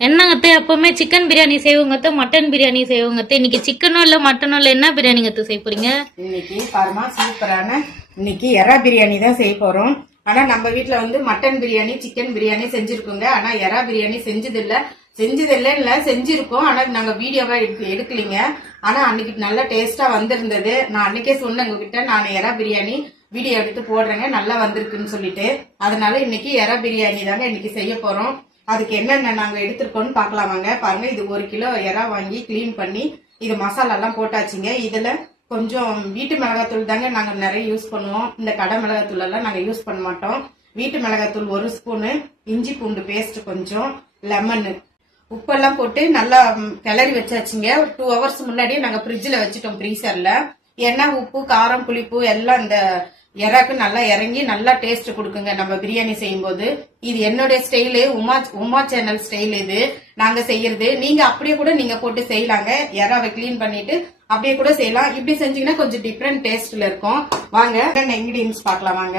என்னங்கத்த எப்பவுமே chicken biryani செய்வங்கத்த mutton biryani செய்வங்கத்த இன்னைக்கு சிக்கனும் இல்ல மட்டனும் இல்ல என்ன பிரியாணிங்கத்த செய்ய போறீங்க? இன்னைக்கு பாருமா சூப்பரான இன்னைக்கு எறா பிரியாணி தான் செய்ய போறோம். ஆனா நம்ம வீட்டுல வந்து மட்டன் பிரியாணி சிக்கன் பிரியாணி செஞ்சிருக்கோங்க. ஆனா எறா பிரியாணி செஞ்சதில்ல செஞ்சிருக்கோம். ஆனா நாங்க வீடியோவா எடுக்கலீங்க. ஆனா அன்னைக்கு நல்ல டேஸ்டா வந்திருந்தது. நான் அன்னைக்கே சொன்னேன் உங்ககிட்ட, நான் எறா பிரியாணி வீடியோ எடுத்து போடுறேங்க, நல்லா வந்திருக்குன்னு சொல்லிட்டு. அதனால இன்னைக்கு எறா பிரியாணி தாங்க இன்னைக்கு செய்ய போறோம். அதுக்கு என்னென்ன நாங்க எடுத்திருக்கோம்னு பாக்கலாம் வாங்க. பாருங்க, இது 1 கிலோ எறா வாங்கி கிளீன் பண்ணி இது மசாலா எல்லாம் போட்டாச்சுங்க. இதுல கொஞ்சம் வீட்டு மிளகாத்தூள் தாங்க நாங்க நிறைய யூஸ் பண்ணுவோம். இந்த கடை மிளகாத்தூள் எல்லாம் நாங்க யூஸ் பண்ண மாட்டோம். வீட்டு மிளகாத்தூள் 1 ஸ்பூனு, இஞ்சி பூண்டு பேஸ்ட் கொஞ்சம், லெமன், உப்பெல்லாம் போட்டு நல்லா கிளறி வச்சாச்சுங்க. ஒரு 2 ஹவர்ஸ் முன்னாடியே நாங்க ஃப்ரிட்ஜ்ல வச்சுட்டோம் ஃப்ரீசர்ல. ஏன்னா உப்பு காரம் புளிப்பு எல்லாம் இந்த எறாக்கு நல்லா இறங்கி நல்லா டேஸ்ட் கொடுக்குங்க நம்ம பிரியாணி செய்யும் போது. இது என்னுடைய ஸ்டைலு, உமா சேனல் ஸ்டைல். இது நாங்க செய்யறது. நீங்க அப்படியே கூட நீங்க போட்டு செய்யலாங்க. எறாவை கிளீன் பண்ணிட்டு அப்படியே கூட செய்யலாம். இப்படி செஞ்சீங்கன்னா கொஞ்சம் டிஃப்ரெண்ட் டேஸ்ட்ல இருக்கும். வாங்க இன்கிரீடியன்ஸ் பார்க்கலாம் வாங்க.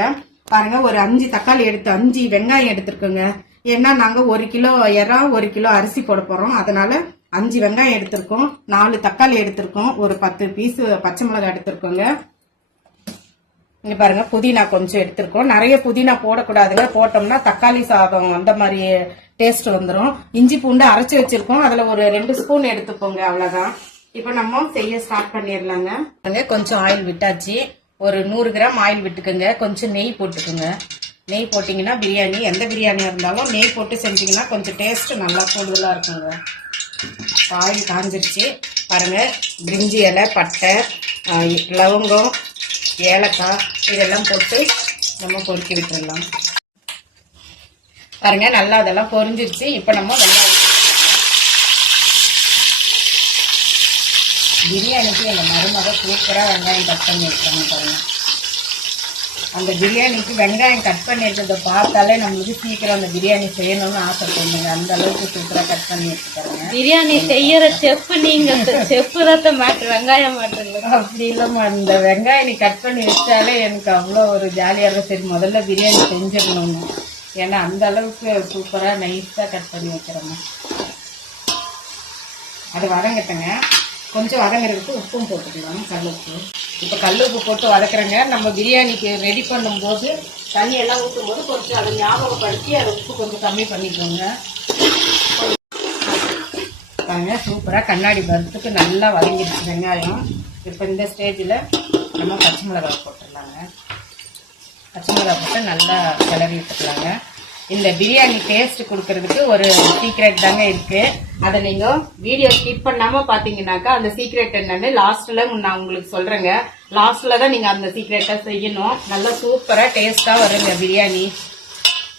பாருங்க, ஒரு 5 தக்காளி எடுத்து 5 வெங்காயம் எடுத்திருக்கோங்க. ஏன்னா நாங்க 1 கிலோ எறா 1 கிலோ அரிசி போட போறோம். அதனால 5 வெங்காயம் எடுத்திருக்கோம், 4 தக்காளி எடுத்திருக்கோம், ஒரு 10 பீஸ் பச்சை மிளகாய் எடுத்திருக்கோங்க. இங்க பாருங்க, புதினா கொஞ்சம் எடுத்திருக்கோம். நிறைய புதினா போடக்கூடாதுங்க, போட்டோம்னா தக்காளி சாதம் அந்த மாதிரி டேஸ்ட் வந்துடும். இஞ்சி பூண்டு அரைச்சி வச்சிருக்கோம், அதுல ஒரு 2 ஸ்பூன் எடுத்துப்போங்க, அவ்வளவுதான். இப்ப நம்ம செய்ய ஸ்டார்ட் பண்ணிடலாங்க. கொஞ்சம் ஆயில் விட்டாச்சு, ஒரு 100 கிராம் ஆயில் விட்டுக்குங்க. கொஞ்சம் நெய் போட்டுக்குங்க. நெய் போட்டீங்கன்னா பிரியாணி, எந்த பிரியாணியா இருந்தாலும் நெய் போட்டு செஞ்சீங்கன்னா கொஞ்சம் டேஸ்ட் நல்லா கூடுதலா இருக்குங்க. ஆயில் காஞ்சிருச்சு. பாருங்க, பிரிஞ்சி இலை, பட்டை, லவங்கம், ஏலக்காய் இதெல்லாம் போட்டு நம்ம பொறுக்கி விட்டுடலாம். பாருங்க, நல்லா அதெல்லாம் பொரிஞ்சிருச்சு. இப்ப நம்ம வெங்காயம், பிரியாணிக்கு எங்க மருமக சூப்பரா வெங்காயம் கட் பண்ணி வச்சுருக்காங்க. பாருங்க, அந்த பிரியாணிக்கு வெங்காயம் கட் பண்ணி இருக்கிறத பார்த்தாலே நம்மளுக்கு சீக்கிரம் அந்த பிரியாணி செய்யணும்னு ஆசைப்படுங்க. அந்த அளவுக்கு சூப்பரா கட் பண்ணி வச்சுருக்காங்க. பிரியாணி செய்யற செஃப் நீங்க, செஃப் தான் மாட்டு வெங்காயம் மாட்டுங்க. அப்படி இல்லம்மா, இந்த வெங்காயம் நீ கட் பண்ணி வச்சாலே எனக்கு அவ்வளோ ஒரு ஜாலியாக இருக்கும். சரி, முதல்ல பிரியாணி செஞ்சிடணும். ஏன்னா அந்த அளவுக்கு சூப்பரா நைஸா கட் பண்ணி வைக்கிறோங்க. அது வதங்கட்டுங்க. கொஞ்சம் வதங்கிறதுக்கு உப்பும் போட்டுக்கலாம், கல்லுப்பு. இப்போ கல்லுப்பு போட்டு வதக்குறேங்க. நம்ம பிரியாணிக்கு ரெடி பண்ணும்போது தண்ணி எல்லாம் ஊற்றும் போது கொஞ்சம் அதை ஞாபகப்படுத்தி அதை உப்பு கொஞ்சம் கம்மி பண்ணிக்கோங்க. பாருங்க, சூப்பராக கண்ணாடி பருத்துக்கு நல்லா வதங்கிடுச்சு வெங்காயம். இப்போ இந்த ஸ்டேஜில் நம்ம பச்சை மிளகாய் போட்டுடலாங்க. பச்சை மிளகாய் போட்டு நல்லா கிளறி விட்டுக்கலாங்க. இந்த பிரியாணி டேஸ்ட் கொடுக்கறதுக்கு ஒரு சீக்ரெட் தாங்க இருக்கு. அதை நீங்க வீடியோ ஸ்கிப் பண்ணாம பாத்தீங்கன்னாக்கா அந்த சீக்ரெட் என்னன்னு லாஸ்ட்ல நான் உங்களுக்கு சொல்றேங்க. லாஸ்ட்ல தான் நீங்க அந்த சீக்ரெட்டை செய்யணும். நல்லா சூப்பரா டேஸ்டா வருங்க பிரியாணி.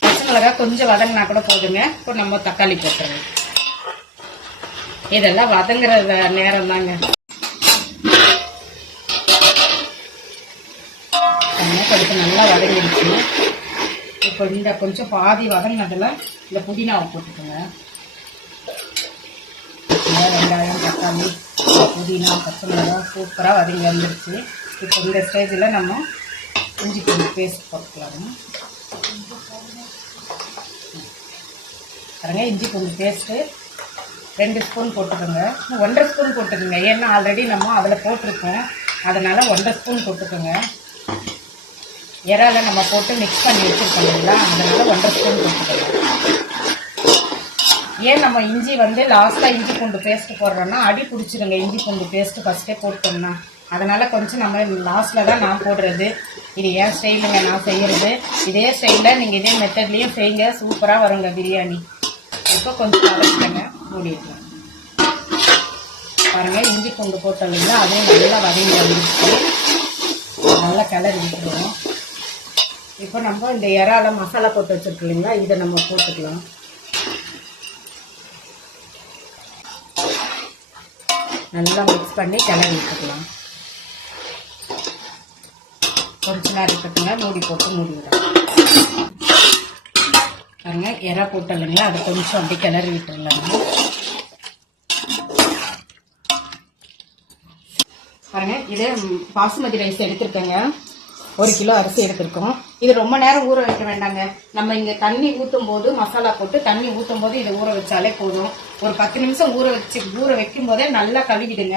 பச்சை மிளகாய் கொஞ்சம் வதங்கினா கூட போதுங்க. இப்போ நம்ம தக்காளி போட்டுருங்க. இதெல்லாம் வதங்குற நேரம் தாங்க. கொஞ்சம் நல்லா வதங்கிடுச்சு. இப்போ இந்த கொஞ்சம் பாதி வதங்கினதுல இந்த புதினாவை போட்டுக்கோங்க. வெங்காயம், தக்காளி, புதினா, பச்சை மிளகாய் சூப்பராக வதங்கி வந்துருச்சு. இப்போ இந்த ஸ்டேஜில் நம்ம இஞ்சி பூண்டு பேஸ்ட் போட்டுக்கலாங்க. பாருங்க, இஞ்சி பூண்டு பேஸ்ட்டு 2 ஸ்பூன் போட்டுக்கோங்க. 1.5 ஸ்பூன் போட்டுக்கோங்க. ஏன்னா ஆல்ரெடி நம்ம அதில் போட்டிருக்கோம், அதனால 1.5 ஸ்பூன் போட்டுக்கோங்க. இறால நம்ம போட்டு மிக்ஸ் பண்ணி வச்சுருக்கோம் இல்லைங்களா, அதனால 1.5 ஸ்பூன் போட்டுக்கலாம். ஏன் நம்ம இஞ்சி வந்து லாஸ்ட்டாக இஞ்சி பூண்டு பேஸ்ட்டு போடுறோன்னா அடி பிடிச்சிருங்க. இஞ்சி பூண்டு பேஸ்ட்டு ஃபஸ்ட்டே போட்டோம்னா, அதனால் கொஞ்சம் நம்ம லாஸ்ட்டில் தான் நான் போடுறது. இது ஏன் ஸ்டைலுங்க, நான் செய்கிறது. இதே ஸ்டைலில் நீங்கள் இதே மெத்தட்லேயும் செய்யுங்க, சூப்பராக வருங்க பிரியாணி. இப்போ கொஞ்சம் வதக்கிடுங்க, மூடிடலாம். பாருங்கள், இஞ்சி பூண்டு போட்டோம் இல்லைங்களா, அதையும் நல்லா வதங்கி வந்துருச்சு. நல்லா கிளறி விட்டுருவோம். இப்போ நம்ம இந்த இறால மசாலா போட்டு வச்சிருக்கோம் இல்லைங்களா, இதை நம்ம போட்டுக்கலாம். நல்லா மிக்ஸ் பண்ணி கிளறி விட்டுக்கலாம். கொஞ்ச நேரம் இருக்கட்டுங்க, மூடி போட்டு மூடி விடலாம். பாருங்க, இறா போட்டோம் இல்லைங்களா, அதை கொஞ்சம் அப்படி கிளறி விட்டுடலாங்க. பாருங்க, இதே பாசுமதி ரைஸ் எடுத்திருக்கேங்க. 1 கிலோ அரிசி எடுத்திருக்கோம். இது ரொம்ப நேரம் ஊற வைக்க வேண்டாங்க. நம்ம இங்க தண்ணி ஊற்றும் போது மசாலா போட்டு தண்ணி ஊற்றும் போது இதை ஊற வச்சாலே போதும். ஒரு 10 நிமிஷம் ஊற வைக்கும் போதே நல்லா கழுவிடுங்க.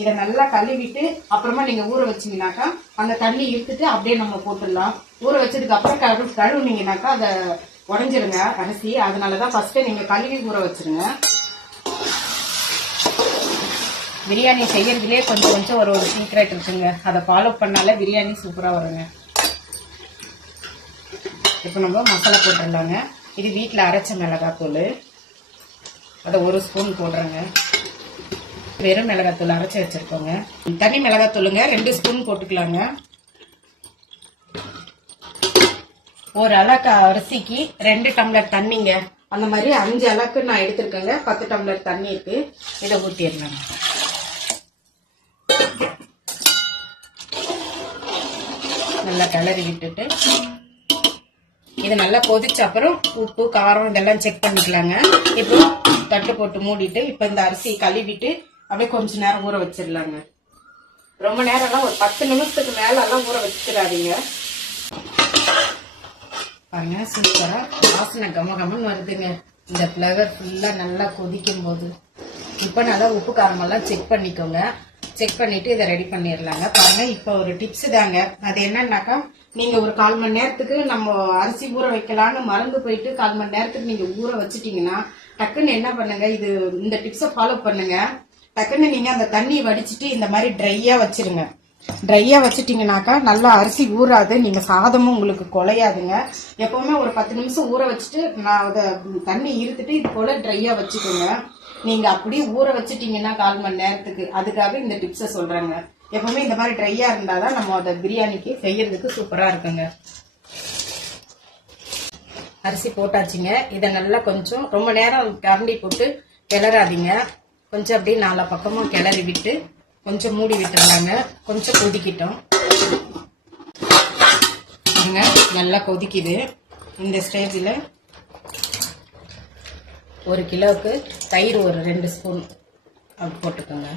இதை நல்லா கழுவிட்டு அப்புறமா நீங்க ஊற வச்சீங்கன்னாக்கா அந்த தண்ணி இழுத்துட்டு அப்படியே நம்ம போட்டுடலாம். ஊற வச்சதுக்கு அப்புறம் கழுவுனீங்கன்னாக்கா அதை உடஞ்சிருங்க அரிசி. அதனாலதான் ஃபர்ஸ்ட் நீங்க கழுவி ஊற வச்சிருங்க. பிரியாணி செய்யறதுலேயே கொஞ்சம் ஒரு சீக்ரெட் இருக்குங்க. அதை ஃபாலோ பண்ணாலே பிரியாணி சூப்பரா வருங்க. இப்போ நம்ம மசாலா போட்டுடலாங்க. இது வீட்டில் அரைச்ச மிளகாத்தூள், அதை 1 ஸ்பூன் போடுறேங்க. வெறும் மிளகாத்தூள் அரைச்சி வச்சிருக்கோங்க. தனி மிளகாத்தூளுங்க 2 ஸ்பூன் போட்டுக்கலாங்க. ஒரு அளவுக்கு அரிசிக்கு 2 டம்ளர் தண்ணிங்க. அந்த மாதிரி 5 அளவுக்கு நான் எடுத்திருக்கேங்க. 10 டம்ளர் தண்ணி இருக்கு. இதை ஊற்றிடலாங்க. நல்லா கிளறி விட்டுட்டு இது நல்லா கொதிச்ச அப்புறம் உப்பு காரம் இதெல்லாம் செக் பண்ணிக்கலாங்க. இப்போ தட்டு போட்டு மூடிட்டு இப்போ இந்த அரிசி கழுவிட்டு அப்படியே கொஞ்ச நேரம் ஊற வச்சிடலாங்க. ரொம்ப நேரம்லாம் ஒரு 10 நிமிஷத்துக்கு மேல எல்லாம் ஊற வச்சிடாதீங்க. பாருங்க சூப்பரா வாசனை கமகமன்னு வருதுங்க. இந்த ஃப்ளவர் ஃபுல்லா நல்லா கொதிக்கும் போது இப்போ நல்லா உப்பு காரமெல்லாம் செக் பண்ணிக்கோங்க. செக் பண்ணிட்டு இதை ரெடி பண்ணிடலாங்க. பாருங்க இப்போ ஒரு டிப்ஸ் தாங்க. அது என்னன்னாக்கா நீங்க ஒரு 1/4 மணி நேரத்துக்கு நம்ம அரிசி ஊற வைக்கலான்னு மறந்து போயிட்டு 1/4 மணி நேரத்துக்கு நீங்க ஊற வச்சுட்டீங்கன்னா டக்குன்னு என்ன பண்ணுங்க, இது இந்த டிப்ஸை ஃபாலோ பண்ணுங்க. டக்குன்னு நீங்க அந்த தண்ணி வடிச்சிட்டு இந்த மாதிரி ட்ரையா வச்சிருங்க. ட்ரையா வச்சுட்டீங்கன்னாக்கா நல்லா அரிசி ஊறாது. நீங்க சாதமும் உங்களுக்கு குலையாதுங்க. எப்பவுமே ஒரு 10 நிமிஷம் ஊற வச்சுட்டு நான் அதை தண்ணி இருத்துட்டு இது போல ட்ரையா வச்சுக்கோங்க. நீங்க அப்படி ஊற வச்சுட்டீங்கன்னா 1/4 மணி நேரத்துக்கு, அதுக்காக இந்த டிப்ஸை சொல்றேங்க. எப்பவுமே இந்த மாதிரி ட்ரையா இருந்தாதான் நம்ம அதை பிரியாணிக்கு செய்யறதுக்கு சூப்பரா இருக்குங்க. அரிசி போட்டாச்சுங்க. இதை நல்லா கொஞ்சம் ரொம்ப நேரம் கரண்டி போட்டு கிளறாதீங்க. கொஞ்சம் அப்படியே 4 பக்கமும் கிளறி விட்டு கொஞ்சம் மூடி விட்டுருலாங்க. கொஞ்சம் கொதிக்கிட்டோம். நல்லா கொதிக்குது. இந்த ஸ்டேஜில் 1 கிலோவுக்கு தயிர் ஒரு 2 ஸ்பூன் அப்படி போட்டுக்கோங்க.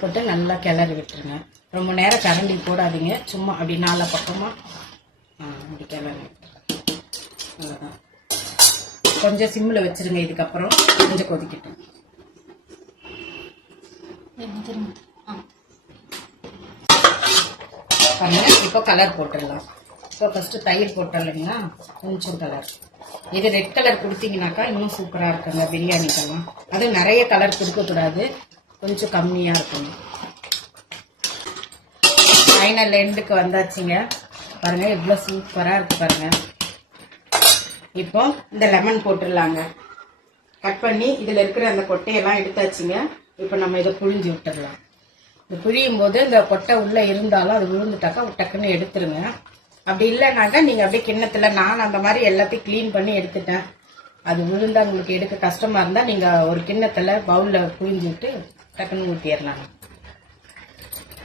போட்டு நல்லா கிளறி விட்டுருங்க. ரொம்ப நேரம் கரண்டி போடாதீங்க. சும்மா அப்படி 4 பக்கமா அப்படி கிளறி அவ்வளோதான். கொஞ்சம் சிம்மில் வச்சிருங்க. இதுக்கப்புறம் கொஞ்சம் கொதிக்கட்டும். பாருங்க இப்போ கலர் போட்டுடலாம். இப்போ ஃபர்ஸ்ட் தயிர் போட்டுடலைங்களா, கொஞ்சம் கலர். இது ரெட் கலர் கொடுத்தீங்கன்னாக்கா இன்னும் சூப்பராக இருக்குங்க பிரியாணிக்கெல்லாம். அது நிறைய கலர் கொடுக்கக்கூடாது, கொஞ்சம் கம்மியாக இருக்கணும். ஃபைனல் எண்டுக்கு வந்தாச்சுங்க. பாருங்க எவ்வளோ சூப்பராக இருக்கு பாருங்க. இப்போ இந்த லெமன் போட்டுடலாங்க. கட் பண்ணி இதில் இருக்கிற அந்த கொட்டையெல்லாம் எடுத்தாச்சுங்க. இப்போ நம்ம இதை புழிஞ்சு விட்டுடலாம். இது புழியும் போது இந்த கொட்டை உள்ள இருந்தாலும் அது விழுந்துட்டாக்கா டக்குன்னு எடுத்துருங்க. அப்படி இல்லைனாக்கா நீங்க அப்படியே கிண்ணத்துல, நான் அந்த மாதிரி எல்லாத்தையும் கிளீன் பண்ணி எடுத்துட்டேன். அது விழுந்தா உங்களுக்கு எடுக்க கஷ்டமா இருந்தா நீங்க ஒரு கிண்ணத்துல பவுல்ல புழிஞ்சு விட்டு டக்குன்னு ஊற்றிடலாம்.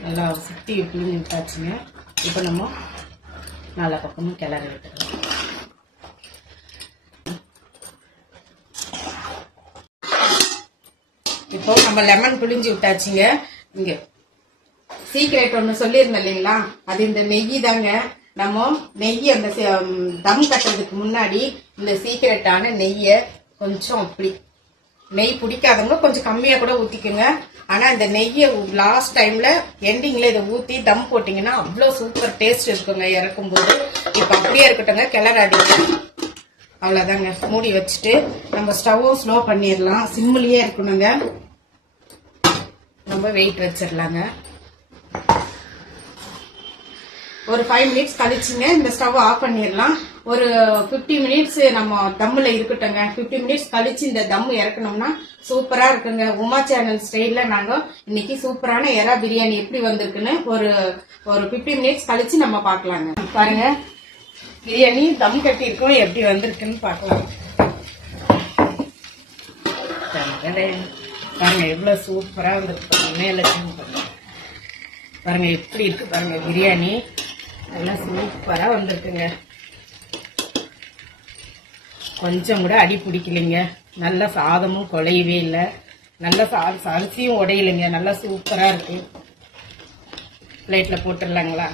நல்லா சுத்தி புழிஞ்சு விட்டாச்சுங்க. இப்போ நம்ம 4 பக்கமும் கிளறி விட்டுறோம். இப்போ நம்ம லெமன் புழிஞ்சு விட்டாச்சுங்க. இங்க சீக்ரெட் ஒன்று சொல்லியிருந்தேன் இல்லைங்களா, அது இந்த நெய் தாங்க. நம்ம நெய் அந்த தம் கட்டுறதுக்கு முன்னாடி இந்த சீக்ரெட்டான நெய்யை கொஞ்சம் அப்படி, நெய் பிடிக்காதவங்க கொஞ்சம் கம்மியா கூட ஊத்திக்குங்க. ஆனா இந்த நெய்யை லாஸ்ட் டைம்ல எண்டிங்ல இதை ஊத்தி தம் போட்டீங்கன்னா அவ்வளவு சூப்பர் டேஸ்ட் இருக்குங்க இறக்கும் போது. இப்ப அப்படியே இருக்கட்டுங்க, கிளறாதீங்க. அவ்வளவுதாங்க. மூடி வச்சுட்டு நம்ம ஸ்டவ்வும் ஸ்லோ பண்ணிடலாம். சிம்மிலேயே இருக்கணுங்க. நம்ம வெயிட் வச்சிடலாங்க. ஒரு 5 மினிட்ஸ் கழிச்சுங்க இந்த ஸ்டவ் ஆஃப் பண்ணிடலாம். ஒரு 50 மினிட்ஸ் நம்ம தம்முல இருக்கட்டுங்க. 50 மினிட்ஸ் கழிச்சு இந்த தம் இறக்கணும்னா சூப்பரா இருக்குங்க. உமா சேனல் ஸ்டைல்ல நாங்க இன்னைக்கு சூப்பரான எறா பிரியாணி எப்படி வந்திருக்குன்னு ஒரு 50 மினிட்ஸ் கழிச்சு நம்ம பாக்கலாங்க. பாருங்க பிரியாணி தம் கட்டி இருக்கோம், எப்படி வந்திருக்குன்னு பாக்கலாம். பாருங்க எவ்வளவு சூப்பரா வந்திருக்கு. மேல பாருங்க எப்படி இருக்கு பாருங்க பிரியாணி. நல்லா சூப்பரா வந்திருக்குங்க. கொஞ்சம் கூட அடி பிடிக்கலைங்க. நல்ல சாதமும் குலையவே இல்லை. நல்ல அரிசியும் உடையலைங்க. நல்லா சூப்பரா இருக்கு. பிளேட்ல போட்டுடலாங்களா?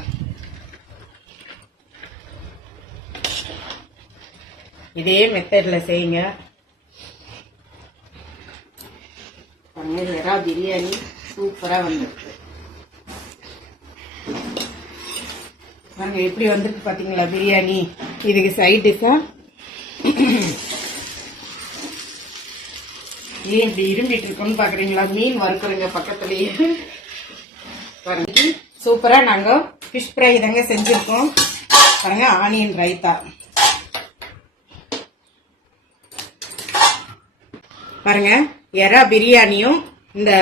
இதே மெத்தட்ல செய்யுங்க. எறா பிரியாணி சூப்பரா வந்துருக்கு. பாருங்க எப்படி வந்துருக்கு பாத்தீங்களா பிரியாணி. இதுக்கு சைட் டிஷ்ஷா ஏன் இப்படி இரும்பிட்டு இருக்கோம்னு பாக்குறீங்களா? மீன் வறுக்குறீங்க பக்கத்துலயே. பாருங்க சூப்பரா நாங்க ஃபிஷ் ஃப்ரை தாங்க செஞ்சிருக்கோம். பாருங்க ஆனியன் ரைத்தா. பாருங்க எறா பிரியாணியும் இந்த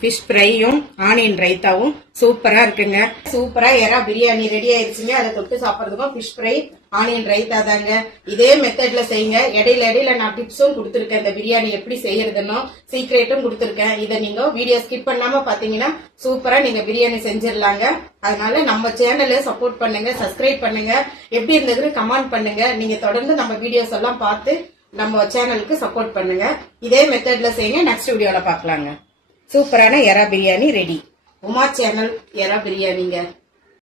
ஃபிஷ் ஃப்ரையும் ஆனியன் ரைத்தாவும் சூப்பரா இருக்குங்க. சூப்பரா எறா பிரியாணி ரெடி ஆயிருச்சுங்க. அதை தொட்டு சாப்பிட்றதுக்கும் ஃபிஷ் ஃப்ரை ஆனியன் ரைத்தா தாங்க. இதே மெத்தட்ல செய்யுங்க. இடையில நான் டிப்ஸும் கொடுத்துருக்கேன். இந்த பிரியாணி எப்படி செய்யறதுன்னு சீக்ரெட்டும் கொடுத்துருக்கேன். இதை நீங்க வீடியோ ஸ்கிப் பண்ணாம பாத்தீங்கன்னா சூப்பரா நீங்க பிரியாணி செஞ்சிடலாங்க. அதனால நம்ம சேனலை சப்போர்ட் பண்ணுங்க, சப்ஸ்கிரைப் பண்ணுங்க, எப்படி இருந்ததுன்னு கமெண்ட் பண்ணுங்க. நீங்க தொடர்ந்து நம்ம வீடியோஸ் எல்லாம் பார்த்து நம்ம சேனலுக்கு சப்போர்ட் பண்ணுங்க. இதே மெத்தட்ல செய்யுங்க. நெக்ஸ்ட் வீடியோல பாக்கலாங்க. சூப்பரான எறா பிரியாணி ரெடி. உமா சேனல் எறா பிரியாணிங்க.